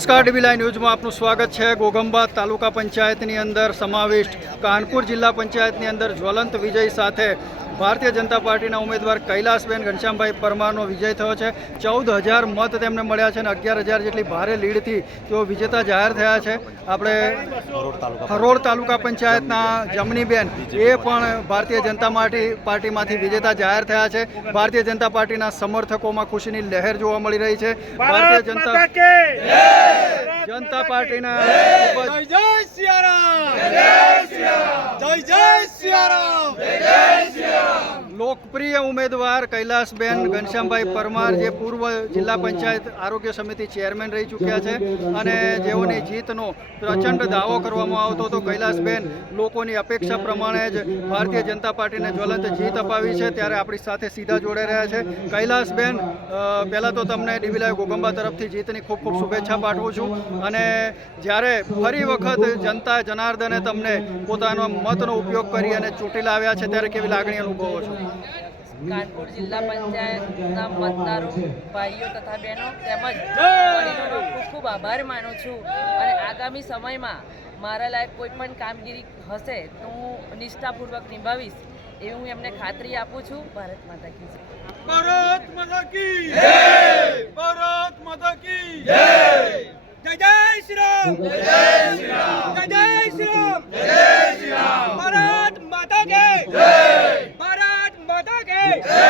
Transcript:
નમસ્કાર, dB live ન્યૂઝમાં આપનું સ્વાગત છે। ઘોઘંબા તાલુકા પંચાયતની અંદર સમાવિષ્ટ કાનપુર જિલ્લા પંચાયતની અંદર જ્વલંત વિજય સાથે ભારતીય જનતા પાર્ટીના ઉમેદવાર કૈલાસબેન ઘનશ્યામભાઈ પરમારનો વિજય થયો છે। 14,000 મત તેમને મળ્યા છે અને 11,000 જેટલી ભારે લીડથી તેઓ વિજેતા જાહેર થયા છે। આપણે હરોળ તાલુકા પંચાયતના જમનીબેન એ પણ ભારતીય જનતા પાર્ટીમાંથી વિજેતા જાહેર થયા છે। ભારતીય જનતા પાર્ટીના સમર્થકોમાં ખુશીની લહેર જોવા મળી રહી છે। ભારતીય જનતા પાર્ટીના લોકપ્રિય ઉમેદવાર કૈલાસબેન ઘનશ્યામભાઈ પરમાર, જે પૂર્વ જિલ્લા પંચાયત આરોગ્ય સમિતિ ચેરમેન રહી ચૂક્યા છે અને જેઓની જીતનો પ્રચંડ દાવો કરવામાં આવતો હતો। કૈલાસબેન લોકોની અપેક્ષા પ્રમાણે જ ભારતીય જનતા પાર્ટીને જ્વલંત જીત અપાવી છે। ત્યારે આપણી સાથે સીધા જોડાઈ રહ્યા છે કૈલાસબેન। પહેલાં તો તમને ડીબી લાઈવ ઘોઘંબા તરફથી જીતની ખૂબ ખૂબ શુભેચ્છા પાઠવું છું અને જ્યારે ફરી વખત જનતા જનાર્દને તમને પોતાનો મતનો ઉપયોગ કરી અને ચૂંટી લાવ્યા છે ત્યારે કેવી લાગણી અનુભવો છો? કાનપુર જિલ્લા પંચાયતના મતદારો ભાઈઓ તથા બહેનો તેમજ વડીલોનો ખૂબ ખૂબ આભાર માનું છું અને આગામી સમયમાં મારા લાયક કોઈ પણ કામગીરી હશે તો હું નિષ્ઠાપૂર્વક નિભાવીશ એવી હું એમને ખાતરી આપું છું। ભારત માતા કી જય। ભારત માતા કી જય। ભારત માતા કી જય। જય જય શ્રી રામ। જય જય શ્રી રામ। જય જય શ્રી રામ। જય જય શ્રી રામ। ભારત માતા કી જય। ભારત માતા કી જય।